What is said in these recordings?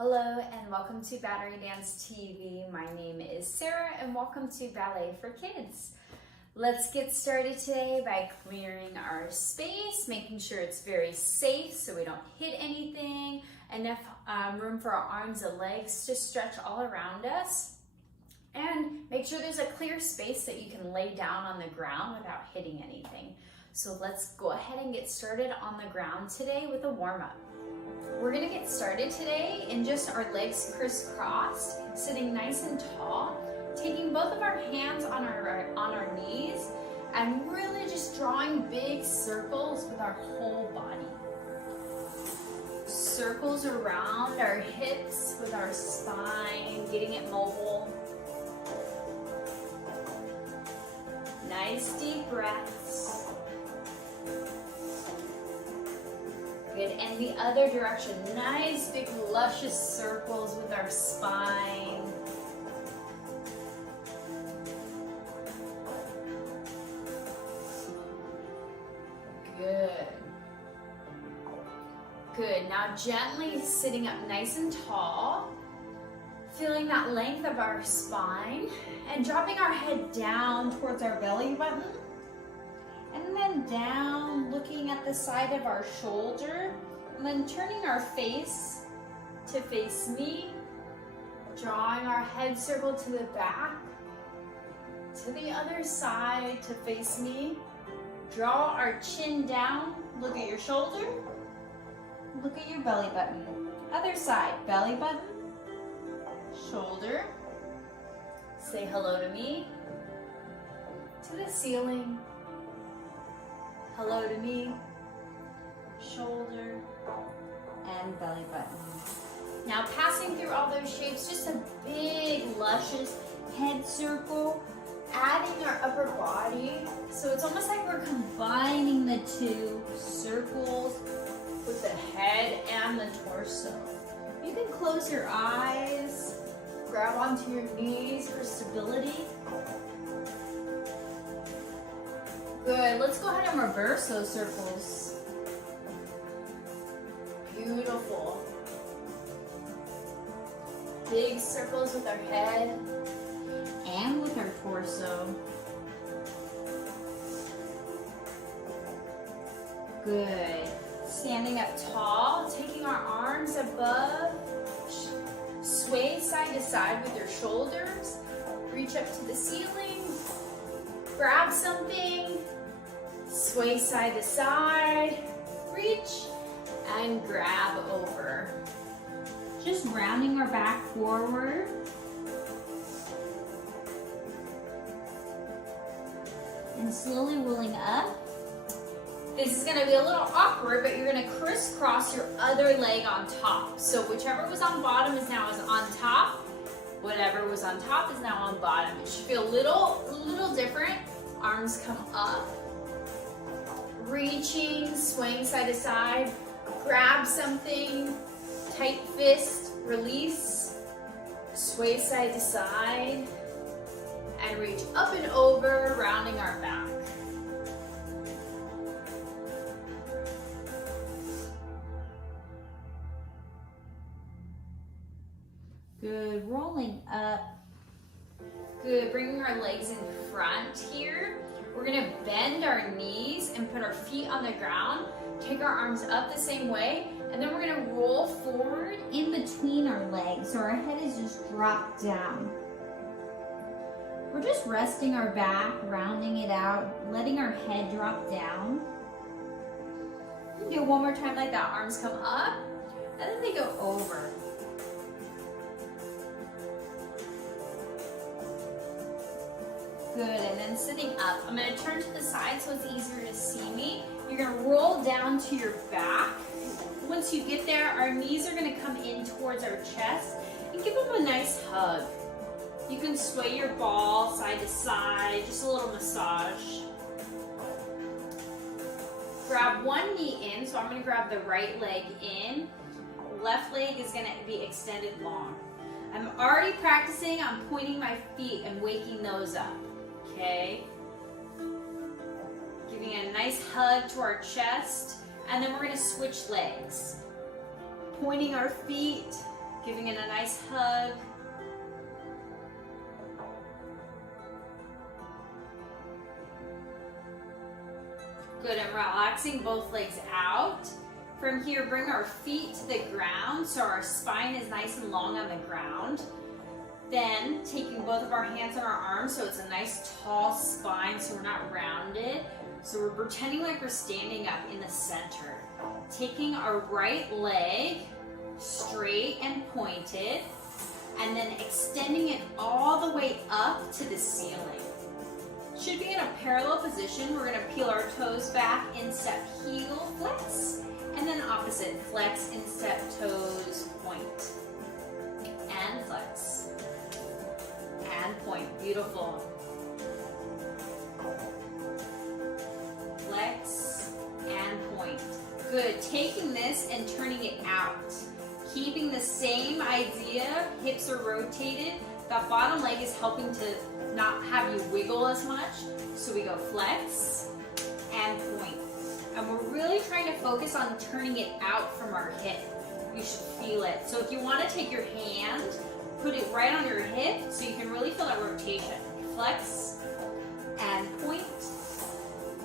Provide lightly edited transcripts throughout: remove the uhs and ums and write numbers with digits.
Hello and welcome to Battery Dance TV. My name is Sarah and welcome to Ballet for Kids. Let's get started today by clearing our space, making sure it's very safe so we don't hit anything, enough room for our arms and legs to stretch all around us, and make sure there's a clear space that you can lay down on the ground without hitting anything. So let's go ahead and get started on the ground today with a warm-up. We're gonna get started today in just our legs crisscrossed, sitting nice and tall, taking both of our hands on our knees and really just drawing big circles with our whole body. Circles around our hips with our spine, getting it mobile. Nice deep breaths. Good, and the other direction, nice big luscious circles with our spine. Good. Good, now gently sitting up nice and tall, feeling that length of our spine, and dropping our head down towards our belly button. And then down, looking at the side of our shoulder, and then turning our face to face me, drawing our head circle to the back, to the other side to face me. Draw our chin down, look at your shoulder, look at your belly button. Other side, belly button, shoulder. Say hello to me, to the ceiling. Hello to me, shoulder, and belly button. Now passing through all those shapes, just a big, luscious head circle, adding our upper body. So it's almost like we're combining the two circles with the head and the torso. You can close your eyes, grab onto your knees for stability. Good, let's go ahead and reverse those circles. Beautiful. Big circles with our head and with our torso. Good. Standing up tall, taking our arms above, sway side to side with your shoulders, reach up to the ceiling, grab something, sway side to side, reach, and grab over. Just rounding our back forward. And slowly rolling up. This is gonna be a little awkward, but you're gonna crisscross your other leg on top. So whichever was on bottom is now on top. Whatever was on top is now on bottom. It should feel a little different. Arms come up. Reaching, swaying side to side. Grab something. Tight fist, release. Sway side to side. And reach up and over, rounding our back. Good, rolling up. Good, bringing our legs in front here. We're gonna bend our knees and put our feet on the ground. Take our arms up the same way, and then we're gonna roll forward in between our legs, so our head is just dropped down. We're just resting our back, rounding it out, letting our head drop down. Do it one more time like that. Arms come up, and then they go over. Good, and then sitting up. I'm gonna turn to the side so it's easier to see me. You're gonna roll down to your back. Once you get there, our knees are gonna come in towards our chest and give them a nice hug. You can sway your ball side to side, just a little massage. Grab one knee in, so I'm gonna grab the right leg in. Left leg is gonna be extended long. I'm already practicing on pointing my feet and waking those up. Okay, giving a nice hug to our chest, and then we're gonna switch legs. Pointing our feet Giving it a nice hug. Good, and relaxing both legs out. From here, bring our feet to the ground so our spine is nice and long on the ground. Then, taking both of our hands on our arms so it's a nice tall spine so we're not rounded. So we're pretending like we're standing up in the center. Taking our right leg straight and pointed, and then extending it all the way up to the ceiling. Should be in a parallel position. We're gonna peel our toes back, instep, heel, flex, and then opposite, flex, instep, toes, point, and flex, and point. Beautiful. Flex and point. Good. Taking this and turning it out. Keeping the same idea, hips are rotated. That bottom leg is helping to not have you wiggle as much. So we go flex and point. And we're really trying to focus on turning it out from our hip. You should feel it. So if you want to take your hand, put it right on your hip so you can really feel that rotation. Flex and point,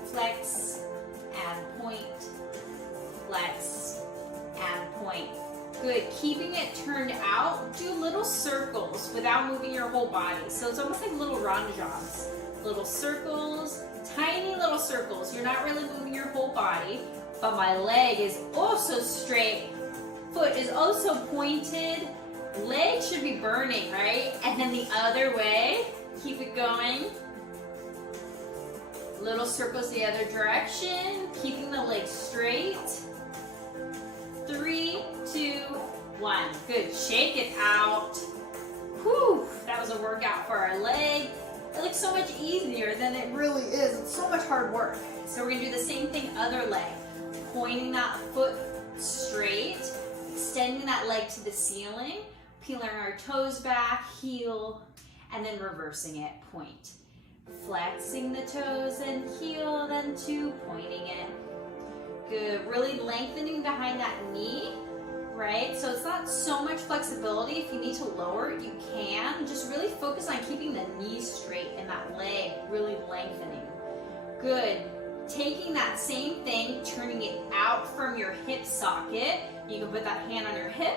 flex and point, flex and point. Good, keeping it turned out, do little circles without moving your whole body. So it's almost like little ronde-jambs. Little circles, tiny little circles. You're not really moving your whole body, but my leg is also straight, foot is also pointed, leg should be burning, right? And then the other way, keep it going. Little circles the other direction, keeping the leg straight. 3, 2, 1. Good. Shake it out. Whew. That was a workout for our leg. It looks so much easier than it really is. It's so much hard work. So we're going to do the same thing, other leg. Pointing that foot straight, extending that leg to the ceiling, peeling our toes back, heel, and then reversing it, point. Flexing the toes and heel, then 2, pointing it. Good, really lengthening behind that knee, right? So it's not so much flexibility. If you need to lower it, you can. Just really focus on keeping the knee straight and that leg really lengthening. Good. Taking that same thing, turning it out from your hip socket. You can put that hand on your hip,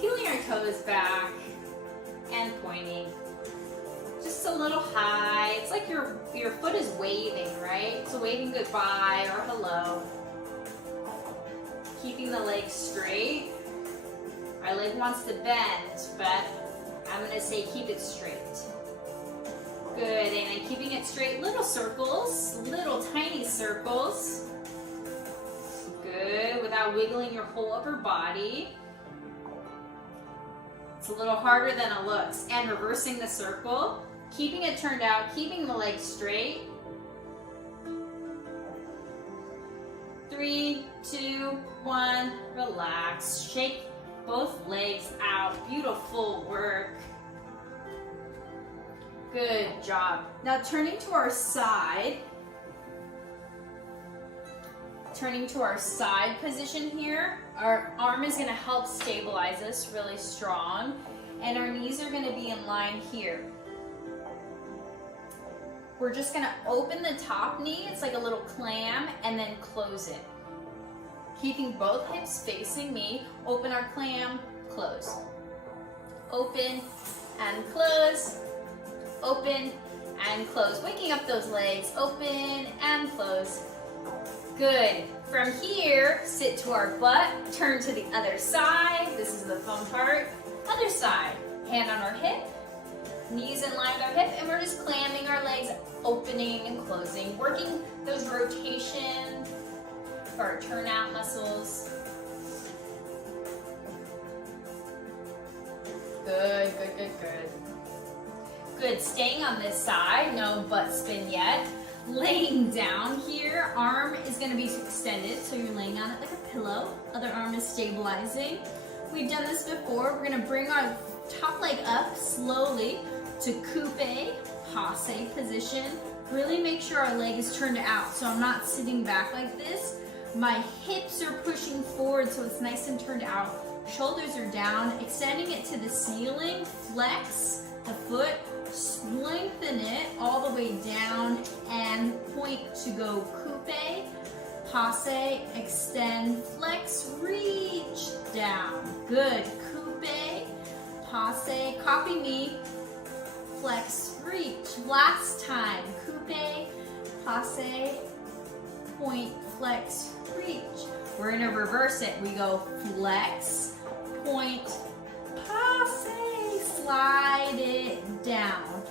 peeling your toes back, and pointing. Just a little high. It's like your foot is waving, right? So waving goodbye or hello. Keeping the leg straight. Our leg wants to bend, but I'm gonna say keep it straight. Good, and then keeping it straight, little circles, little tiny circles. Good, without wiggling your whole upper body. It's a little harder than it looks. And reversing the circle, keeping it turned out, keeping the leg straight. 3, 2, 1, relax. Shake both legs out. Beautiful work. Good job. Now turning to our side. Turning to our side position here. Our arm is going to help stabilize us really strong. And our knees are going to be in line here. We're just going to open the top knee. It's like a little clam, and then close it. Keeping both hips facing me. Open our clam, close. Open and close. Open and close. Waking up those legs. Open and close. Good. From here, sit to our butt. Turn to the other side. This is the fun part. Other side. Hand on our hip. Knees in line with our hip. And we're just clamming our legs, opening and closing. Working those rotation for our turnout muscles. Good, good, good, good. Good, staying on this side, no butt spin yet. Laying down here, arm is going to be extended, so you're laying on it like a pillow. Other arm is stabilizing. We've done this before. We're going to bring our top leg up slowly to coupe, passe position. Really make sure our leg is turned out, so I'm not sitting back like this. My hips are pushing forward so it's nice and turned out. Shoulders are down, extending it to the ceiling. Flex the foot, lengthen it all the way down and point to go coupe, passe, extend, flex, reach down. Good. Coupe, passe, copy me, flex, reach. Last time. Coupe, passe, point, flex, reach. We're gonna reverse it. We go flex, point, passe, slide it down.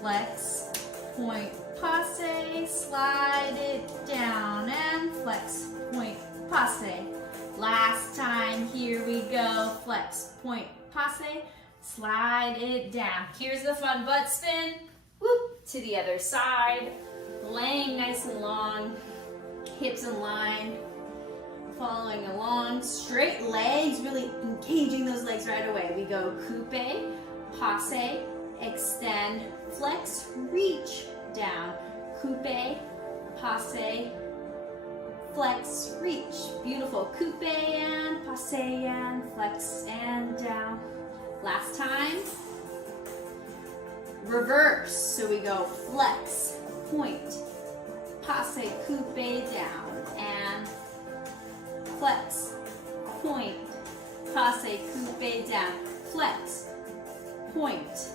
Flex, point, passe, slide it down, and flex, point, passe. Last time, here we go. Flex, point, passe, slide it down. Here's the fun butt spin. Whoop, to the other side. Laying nice and long, hips in line, following along. Straight legs, really engaging those legs right away. We go coupe, passe, extend, flex, reach down. Coupe, passe, flex, reach. Beautiful. Coupe and passe and flex and down. Last time. Reverse. So we go flex, point, passe, coupe down, and flex, point, passe, coupe down, flex, point,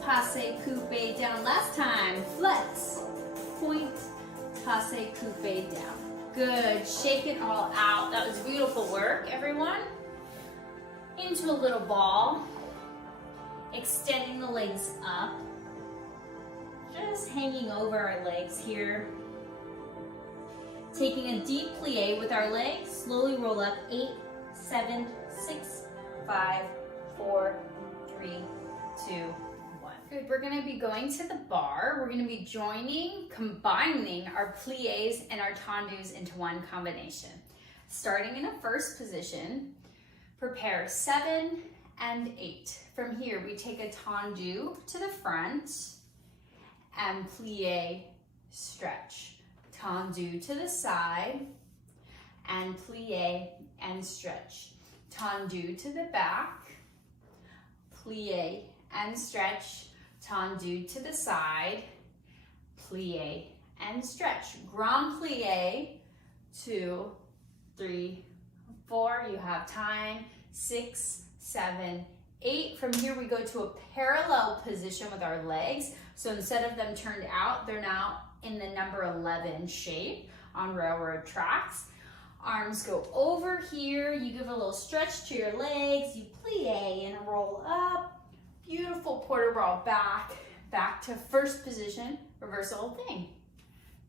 passe, coupe down. Last time, flex, point, passe, coupe down. Good, shake it all out. That was beautiful work, everyone. Into a little ball, extending the legs up, just hanging over our legs here. Taking a deep plie with our legs, slowly roll up. 8, 7, 6, 5, 4, 3, 2, 1. Good, we're gonna be going to the bar. We're gonna be combining our plies and our tendus into one combination. Starting in a first position, prepare 7 and 8. From here, we take a tendu to the front and plie, stretch. Tendu to the side and plie and stretch. Tendu to the back, plie and stretch. Tendu to the side, plie and stretch. Grand plie, 2, 3, 4. You have time. 6, 7, 8. From here, we go to a parallel position with our legs. So instead of them turned out, they're now in the number 11 shape on railroad tracks. Arms go over here. You give a little stretch to your legs. You plie and roll up. Beautiful port de bras back. Back to first position. Reverse the whole thing.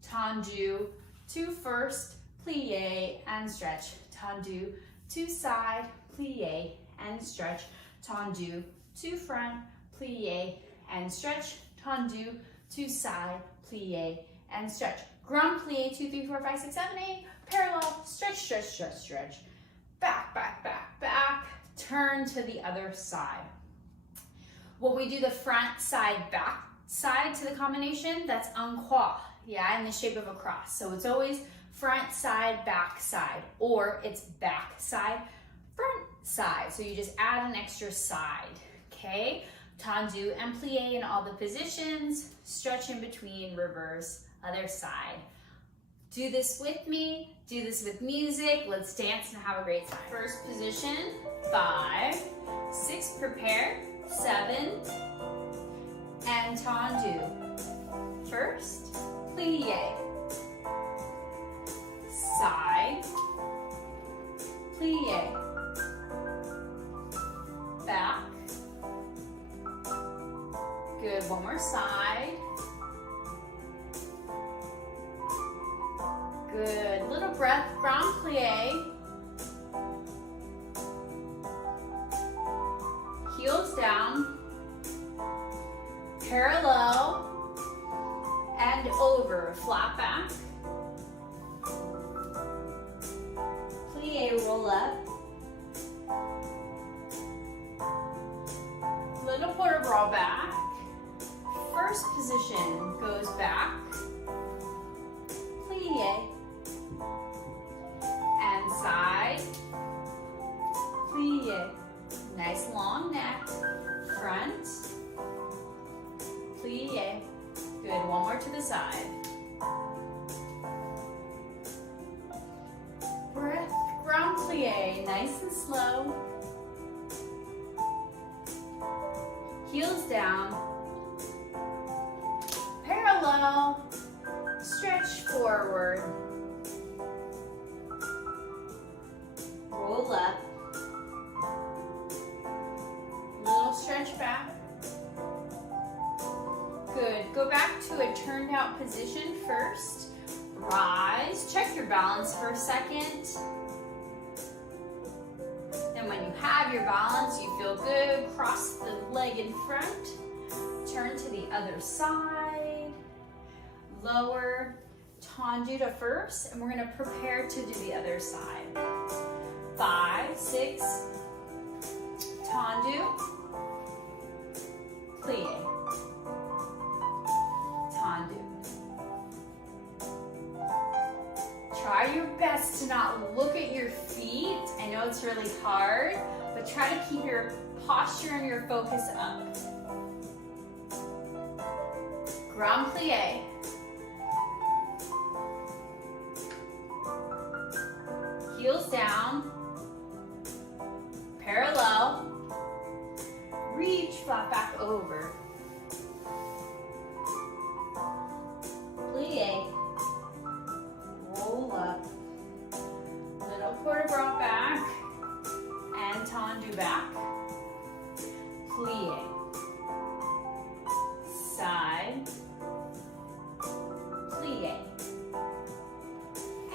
Tendu to first, plie and stretch. Tendu to side, plie and stretch. Tendu to front, plie and stretch. Tendu to side, plie and stretch. Grand plie, 2, 3, 4, 5, 6, 7, 8. Parallel, stretch, stretch, stretch, stretch. Back, back, back, back. Turn to the other side. When we do the front side, back side to the combination, that's en croix, yeah, in the shape of a cross. So it's always front side, back side, or it's back side, front side. So you just add an extra side, okay? Tendu and plie in all the positions, stretch in between, reverse, other side. Do this with me, do this with music. Let's dance and have a great time. First position, 5, 6, prepare, 7, and tendu. First, plie, side, plie, back. Good, one more side. Good, little breath, grand plie. Heels down, parallel, and over, flat back. Plie, roll up. Little port de bras back. First position goes back, plie, side, plie. Nice long neck, front, plie. Good, one more to the side. Breath, grand plie, nice and slow. Heels down, parallel, stretch forward, roll up, little stretch back. Good, go back to a turned out position first. Rise, check your balance for a second. And when you have your balance, you feel good, cross the leg in front, turn to the other side, lower, tendu to first, and we're gonna prepare to do the other side. 5, 6, tendu, plie, tendu. Try your best to not look at your feet. I know it's really hard, but try to keep your posture and your focus up. Grand plie. Heels down. Parallel. Reach flat back over. Plie. Roll up, little quarter brought back, and tendu back, plie, side, plie,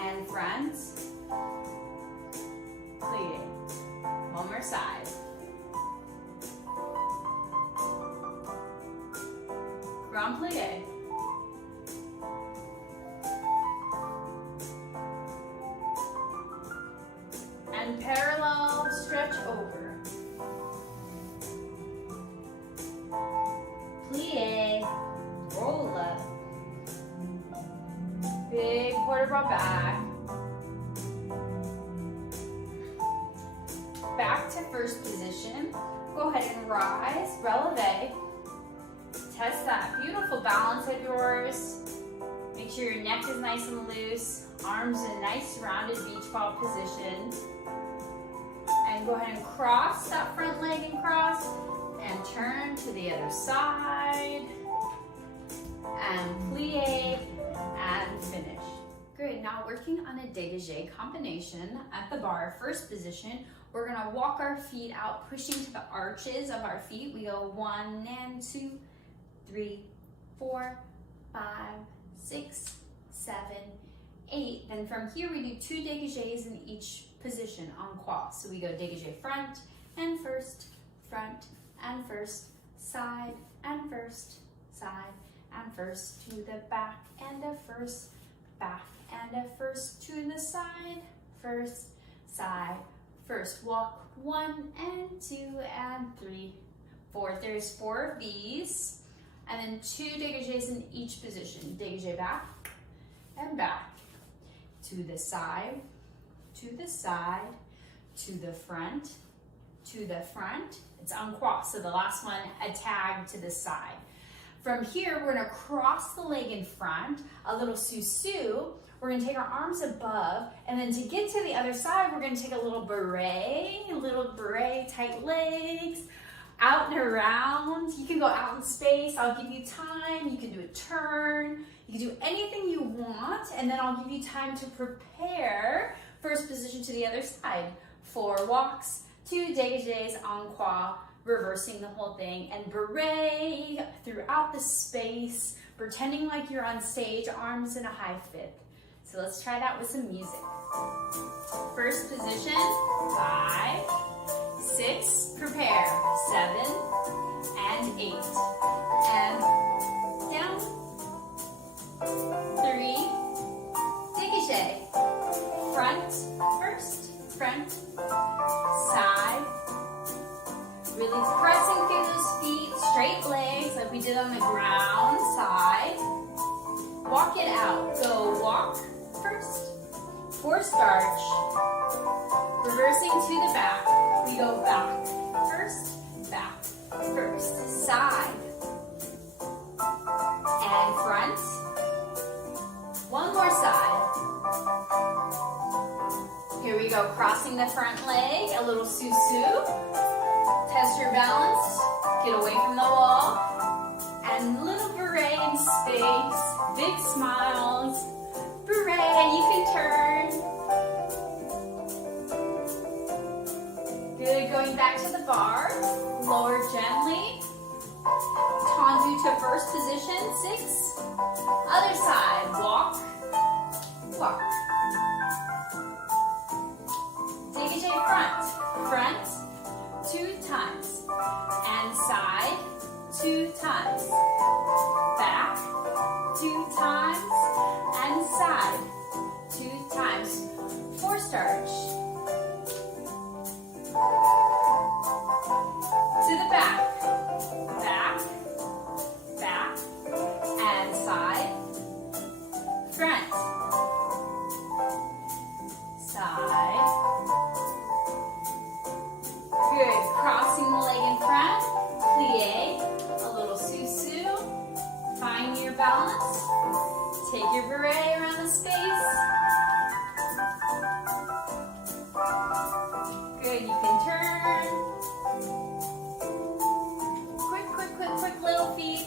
and front, plie, one more side, grand plie. And parallel stretch over. Plie, roll up. Big quarter brought back. Back to first position. Go ahead and rise, releve. Test that beautiful balance of yours. Make sure your neck is nice and loose. Arms in nice rounded beach ball position. And go ahead and cross that front leg and cross and turn to the other side and plie and finish. Good, now working on a dégagé combination at the bar, first position, we're gonna walk our feet out, pushing to the arches of our feet. We go 1 and 2, 3, 4, 5, 6, 7, 8. Then from here we do 2 dégagés in each position en croix. So we go dégagé front and first, side and first, side and first, to the back and a first, back and a first, to the side, first, side, first. Walk 1 and 2 and 3, 4. There's 4 of these. And then 2 dégagés in each position. Dégagé back and back. To the side, to the side, to the front, to the front. It's en croix, so the last one, a tag to the side. From here, we're gonna cross the leg in front, a little sous-sus. We're gonna take our arms above, and then to get to the other side, we're gonna take a little beret, tight legs, out and around. You can go out in space. I'll give you time. You can do a turn. You can do anything you want, and then I'll give you time to prepare first position to the other side. 4 walks, 2 dégagés en croix, reversing the whole thing, and beret throughout the space, pretending like you're on stage, arms in a high fifth. So let's try that with some music. First position, 5, 6, prepare, 7, and 8, and down, 3, dégagé, front, first, front, side, really pressing through those feet, straight legs like we did on the ground, side, walk it out, go walk, first, forced arch, reversing to the back. We go back, first, side, and front. One more side. Here we go, crossing the front leg, a little susu. Test your balance, get away from the wall, and little beret in space, big smiles. Beret, you can turn. Good, going back to the bar, lower gently. Tendu to first position, 6. Other side, walk, walk. Dégagé front, 2 times. And side, 2 times. Back, 2 times. And side, 2 times. 4 starch. To the back, and side, front, side. Good, crossing the leg in front, plie, a little susu. Find your balance. Take your beret around the space. Good, you can turn. Quick little feet.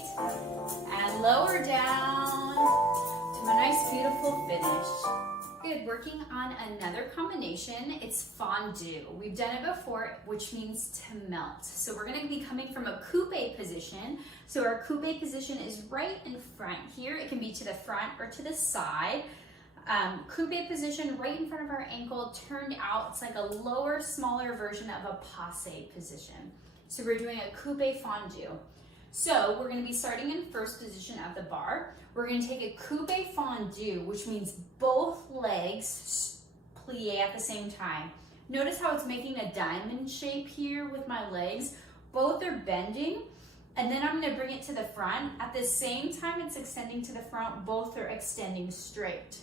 And lower down to a nice, beautiful finish. Good, working on another combination. It's fondue. We've done it before, which means to melt. So we're gonna be coming from a coupe position. So our coupe position is right in front here. It can be to the front or to the side. Coupe position right in front of our ankle, turned out. It's like a lower, smaller version of a passe position. So we're doing a coupe fondue. So we're going to be starting in first position of the bar. We're going to take a coupe fondue, which means both legs plie at the same time. Notice how it's making a diamond shape here with my legs. Both are bending, and then I'm going to bring it to the front. At the same time it's extending to the front, both are extending straight.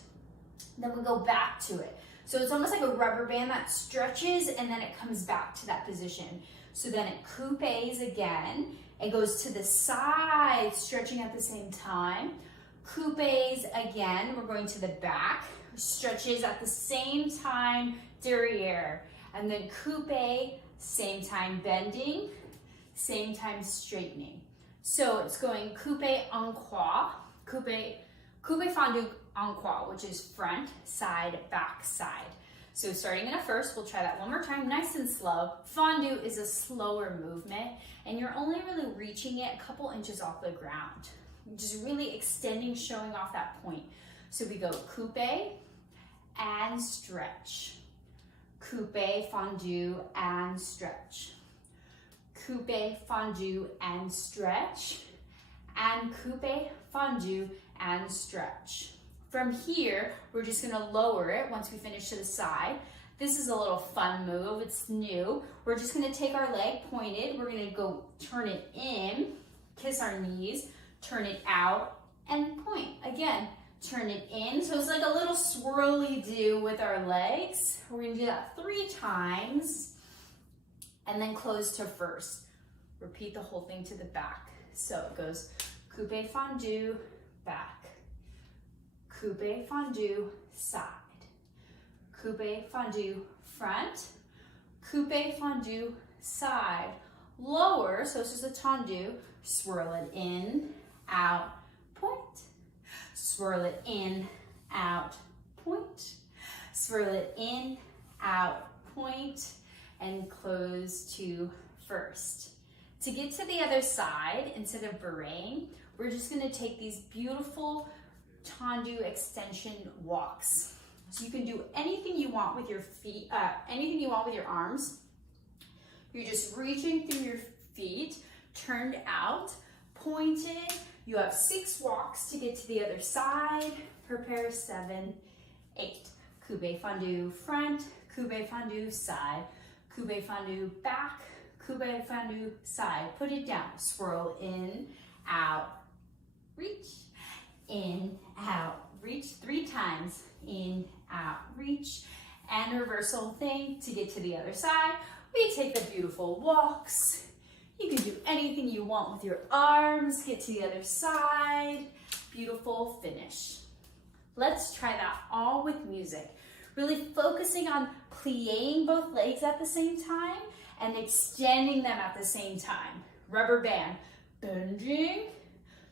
Then we go back to it. So it's almost like a rubber band that stretches and then it comes back to that position. So then it coupes again. It goes to the side, stretching at the same time. Coupes again, we're going to the back, stretches at the same time, derriere. And then coupe, same time bending, same time straightening. So it's going coupe en croix, coupe fondue en croix, which is front, side, back, side. So starting in a first, we'll try that one more time, nice and slow. Fondue is a slower movement, and you're only really reaching it a couple inches off the ground. Just really extending, showing off that point. So we go coupe and stretch. Coupe, fondue, and stretch. Coupe, fondue, and stretch. And coupe, fondue, and stretch. From here, we're just gonna lower it once we finish to the side. This is a little fun move, it's new. We're just gonna take our leg pointed, we're gonna go turn it in, kiss our knees, turn it out, and point. Again, turn it in. So it's like a little swirly-do with our legs. We're gonna do that 3 times, and then close to first. Repeat the whole thing to the back. So it goes coupe fondue, back. Coupe fondue, side. Coupe fondue, front. Coupe fondue, side. Lower, so it's just a tendu. Swirl it in, out, point. Swirl it in, out, point. Swirl it in, out, point. And close to first. To get to the other side, instead of bereting, we're just gonna take these beautiful tendu extension walks. So you can do anything you want with your feet, anything you want with your arms. You're just reaching through your feet, turned out, pointed. You have 6 walks to get to the other side. Prepare 7, 8. Coupe fondue front, coupe fondue side, coupe fondue back, coupe fondue side. Put it down, swirl in, out, reach. In, out, reach 3 times, in, out, reach, and reversal thing to get to the other side. We take the beautiful walks. You can do anything you want with your arms. Get to the other side. Beautiful finish. Let's try that all with music. Really focusing on plying both legs at the same time and extending them at the same time. Rubber band, bending,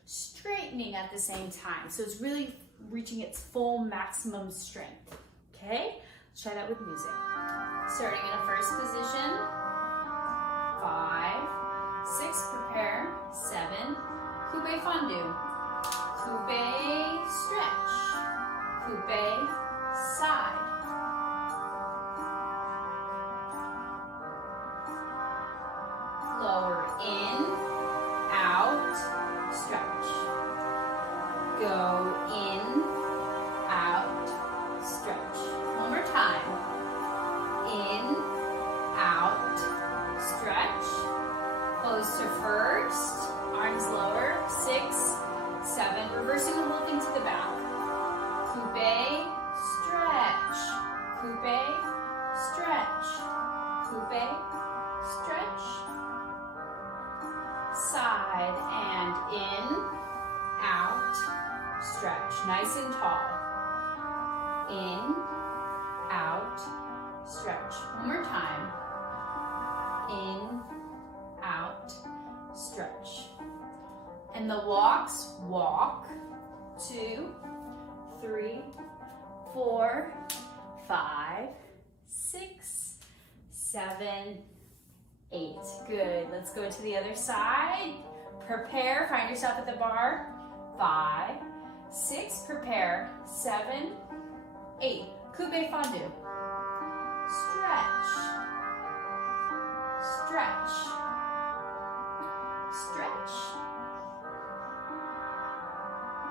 straightening at the same time. So it's really reaching its full maximum strength. Okay, let's try that with music. Starting in a first position, 5, 6, prepare, 7, coupe fondu, coupe stretch, coupe side, lower in, out, stretch, go in, out, stretch. One more time, in, out, stretch, close to first, arms lower, 6, 7, reversing the whole thing to the back, coupe, stretch, coupe, stretch, coupe, stretch, side and in, out, stretch, nice and tall, in, out, stretch, one more time, in, out, stretch, and the walks, walk, 2, 3, 4, 5, 6, 7, 8. Good. Let's go to the other side. Prepare. Find yourself at the bar. 5, 6. Prepare. 7, 8. Coupe fondu. Stretch. Stretch. Stretch.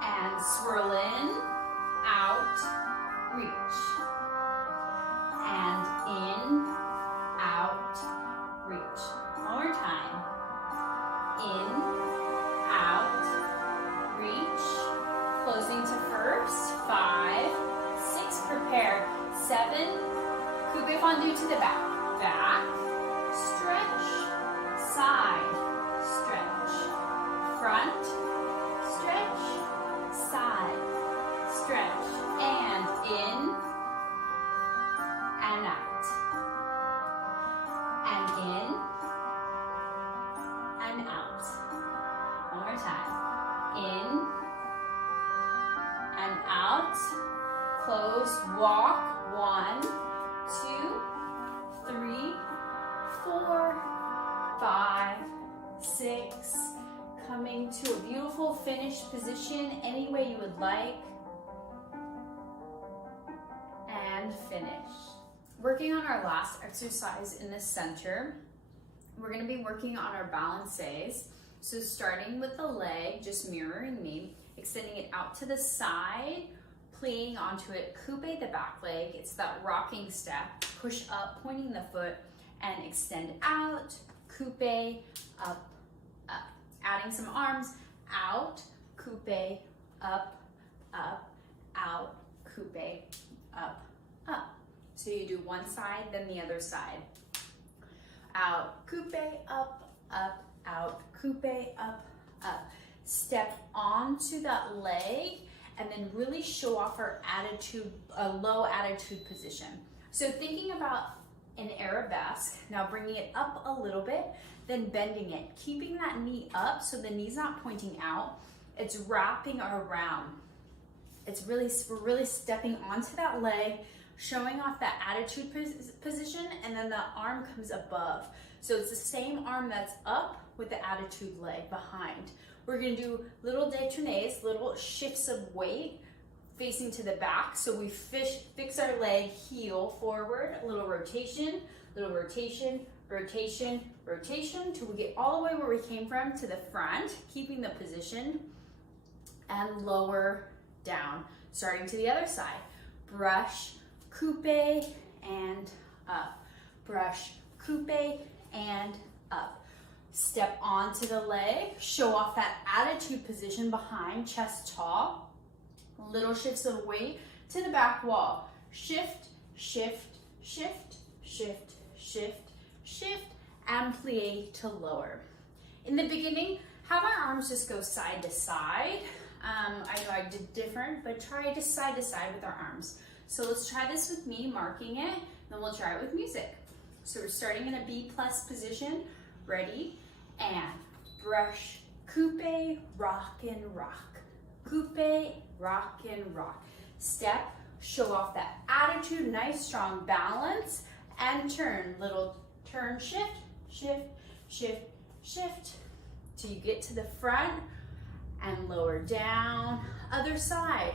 And swirl in, out, reach. And in, out, reach. One more time. In, out, reach. Closing to first. 5, 6, prepare. 7, coupe fondu to the back. Back, stretch, side, stretch. Front, stretch, side, stretch. And in, and out. And in, and out. One more time. In, and out. Close, walk. 1, 2, 3, 4, 5, 6. Coming to a beautiful finished position any way you would like. And finish. Working on our last exercise in the center, we're going to be working on our balances. So starting with the leg, just mirroring me, extending it out to the side, plying onto it, coupe the back leg. It's that rocking step. Push up, pointing the foot, and extend out, coupe, up, up. Adding some arms, out, coupe, up, up, out, coupe, up, up. So you do one side, then the other side. Out, coupe, up, up, out, coupe, up, up. Step onto that leg and then really show off our attitude, a low attitude position. So thinking about an arabesque, now bringing it up a little bit, then bending it, keeping that knee up so the knee's not pointing out, it's wrapping around. We're really stepping onto that leg, showing off that attitude position, and then the arm comes above. So it's the same arm that's up with the attitude leg behind. We're gonna do little détournés, little shifts of weight facing to the back. So we fix our leg, heel forward, a little rotation, rotation, rotation, till we get all the way where we came from to the front, keeping the position, and lower down. Starting to the other side. Brush, coupe, and up. Brush, coupe, and up. Step onto the leg, show off that attitude position behind, chest tall. Little shifts of weight to the back wall. Shift, shift, shift, shift, shift, shift, and plie to lower. In the beginning, have our arms just go side to side. I know I did different, but try just side to side with our arms. So let's try this with me marking it, then we'll try it with music. So we're starting in a B+ position. Ready? And brush, coupe, rock and rock. Coupe, rock and rock. Step, show off that attitude, nice strong balance, and turn. Little turn, shift, shift, shift, shift, till you get to the front and lower down. Other side.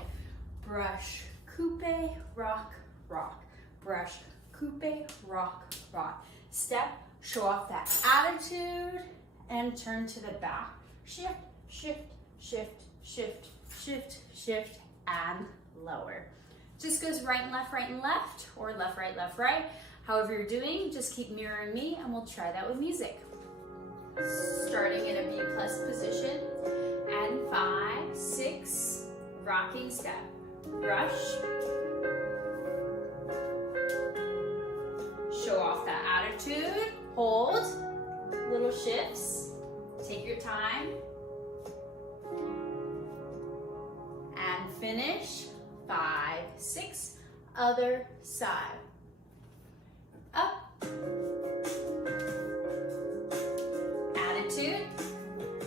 Brush, coupe, rock, rock. Brush, coupe, rock, rock. Step, show off that attitude, and turn to the back. Shift, shift, shift, shift, shift, shift, and lower. Just goes right and left, or left, right. However you're doing, just keep mirroring me, and we'll try that with music. Starting in a B+ position, and 5, 6, rocking step. Brush, show off that attitude, hold, little shifts, take your time, and finish. 5, 6, other side. Up, attitude,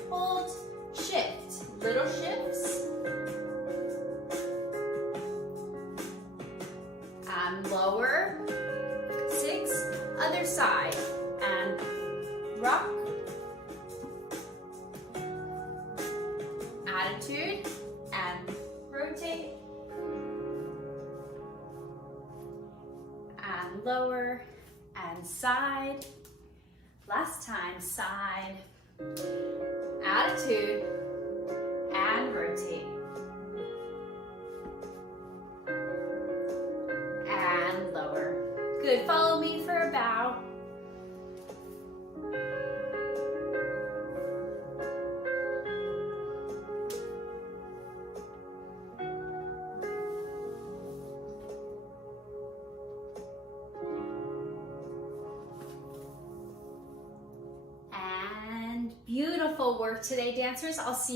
hold, shift, little shifts, and lower. 6, other side, and rock, attitude, and rotate, and lower, and side. Last time, side, attitude, and rotate, and lower. Good, follow me for a bow. And beautiful work today, dancers. I'll see you